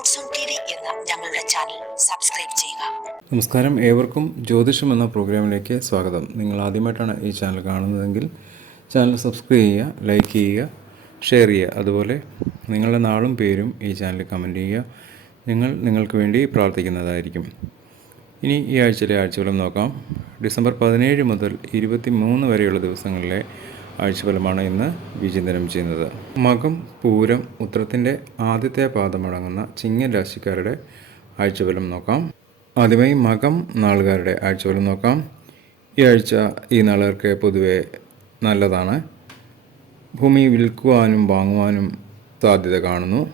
ഞങ്ങളുടെ channel subscribe ചെയ്യുക നമസ്കാരം. ഏവർക്കും ജ്യോതിഷം എന്ന പ്രോഗ്രാമിലേക്ക് സ്വാഗതം. നിങ്ങൾ ആദ്യമായിട്ടാണ് ഈ ചാനൽ കാണുന്നതെങ്കിൽ ചാനൽ സബ്സ്ക്രൈബ് ചെയ്യുക ലൈക്ക് ചെയ്യുക ഷെയർ ചെയ്യുക. അതുപോലെ നിങ്ങളുടെ നാളും പേരും ഈ ചാനലിൽ കമന്റ് ചെയ്യുക. ഞങ്ങൾ നിങ്ങൾക്ക് വേണ്ടി പ്രാർത്ഥിക്കുന്നതായിരിക്കും. ഇനി ഈ ആഴ്ചയിലെ ആഴ്ചകളും നോക്കാം. ഡിസംബർ പതിനേഴ് മുതൽ ഇരുപത്തി മൂന്ന് വരെയുള്ള ദിവസങ്ങളിലെ ആഴ്ചഫലമാണ് ഇന്ന് വിചിന്തനം ചെയ്യുന്നത്. മകം പൂരം ഉത്രത്തിന്റെ ആദ്യത്തെ പാദമടങ്ങുന്ന ചിങ്ങൻ രാശിക്കാരുടെ ആഴ്ചഫലം നോക്കാം. ആദ്യമായി മകം നാളുകാരുടെ ആഴ്ചഫലം നോക്കാം. ഈ ആഴ്ച ഈ നാളുകാർക്ക് പൊതുവെ നല്ലതാണ്. ഭൂമി വിൽക്കുവാനും വാങ്ങുവാനും സാധ്യത കാണുന്നു.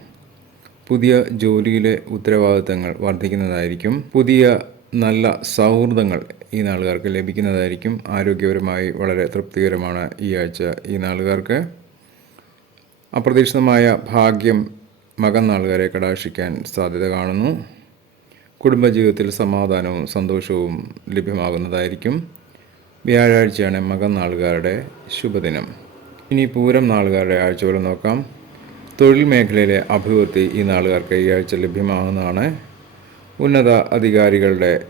പുതിയ ജോലിയിലെ ഉത്തരവാദിത്തങ്ങൾ വർദ്ധിക്കുന്നതായിരിക്കും. പുതിയ നല്ല സൗഹൃദങ്ങൾ ഈ നാളുകാർക്ക് ലഭിക്കുന്നതായിരിക്കും. ആരോഗ്യപരമായി വളരെ തൃപ്തികരമാണ് ഈ ആഴ്ച ഈ നാളുകാർക്ക്. അപ്രതീക്ഷിതമായ ഭാഗ്യം മകൻ നാളുകാരെ കടാക്ഷിക്കാൻ സാധ്യത കാണുന്നു. കുടുംബജീവിതത്തിൽ സമാധാനവും സന്തോഷവും ലഭ്യമാകുന്നതായിരിക്കും. വ്യാഴാഴ്ചയാണ് മകൻ നാളുകാരുടെ ശുഭദിനം. ഇനി പൂരം നാളുകാരുടെ ആഴ്ചവരെ നോക്കാം. തൊഴിൽ മേഖലയിലെ അഭിവൃദ്ധി ഈ നാളുകാർക്ക് ഈ ആഴ്ച ലഭ്യമാകുന്നതാണ്. ഉന്നത അധികാരികളുടെ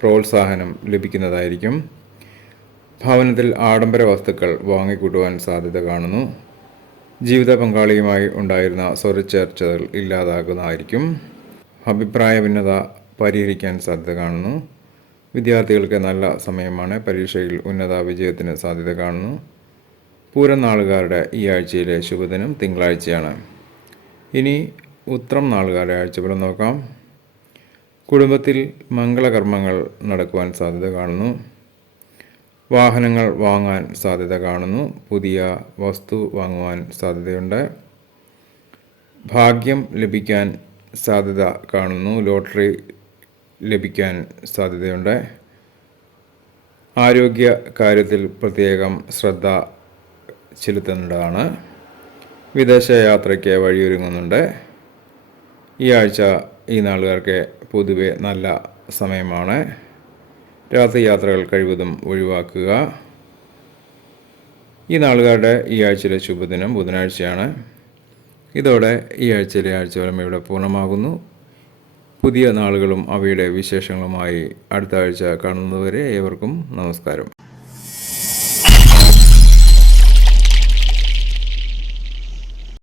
പ്രോത്സാഹനം ലഭിക്കുന്നതായിരിക്കും. ഭവനത്തിൽ ആഡംബര വസ്തുക്കൾ വാങ്ങിക്കൂട്ടുവാൻ സാധ്യത കാണുന്നു. ജീവിത പങ്കാളിയുമായി ഉണ്ടായിരുന്ന സ്വരച്ചേർച്ചകൾ ഇല്ലാതാകുന്നതായിരിക്കും. അഭിപ്രായ ഭിന്നത പരിഹരിക്കാൻ സാധ്യത കാണുന്നു. വിദ്യാർത്ഥികൾക്ക് നല്ല സമയമാണ്. പരീക്ഷയിൽ ഉന്നത വിജയത്തിന് സാധ്യത കാണുന്നു. പൂരം നാളുകാരുടെ ഈ ആഴ്ചയിലെ ശുഭദിനം തിങ്കളാഴ്ചയാണ്. ഇനി ഉത്രം നാളുകാരുടെ ആഴ്ചഫലം നോക്കാം. കുടുംബത്തിൽ മംഗളകർമ്മങ്ങൾ നടക്കുവാൻ സാധ്യത കാണുന്നു. വാഹനങ്ങൾ വാങ്ങാൻ സാധ്യത കാണുന്നു. പുതിയ വസ്തു വാങ്ങുവാൻ സാധ്യതയുണ്ട്. ഭാഗ്യം ലഭിക്കാൻ സാധ്യത കാണുന്നു. ലോട്ടറി ലഭിക്കാൻ സാധ്യതയുണ്ട്. ആരോഗ്യ കാര്യത്തിൽ പ്രത്യേകം ശ്രദ്ധ ചെലുത്തുന്നതാണ്. വിദേശ യാത്രയ്ക്ക് വഴിയൊരുങ്ങുന്നുണ്ട്. ഈ ആഴ്ച ഈ നാളുകാർക്ക് പൊതുവെ നല്ല സമയമാണ്. രാത്രി യാത്രകൾ കഴിവതും ഒഴിവാക്കുക. ഈ നാളുകാരുടെ ഈ ആഴ്ചയിലെ ശുഭദിനം ബുധനാഴ്ചയാണ്. ഇതോടെ ഈ ആഴ്ചയിലെ ആഴ്ചവരം ഇവിടെ പൂർണമാകുന്നു. പുതിയ നാളുകളും അവയുടെ വിശേഷങ്ങളുമായി അടുത്ത ആഴ്ച കാണുന്നതുവരെ ഏവർക്കും നമസ്കാരം.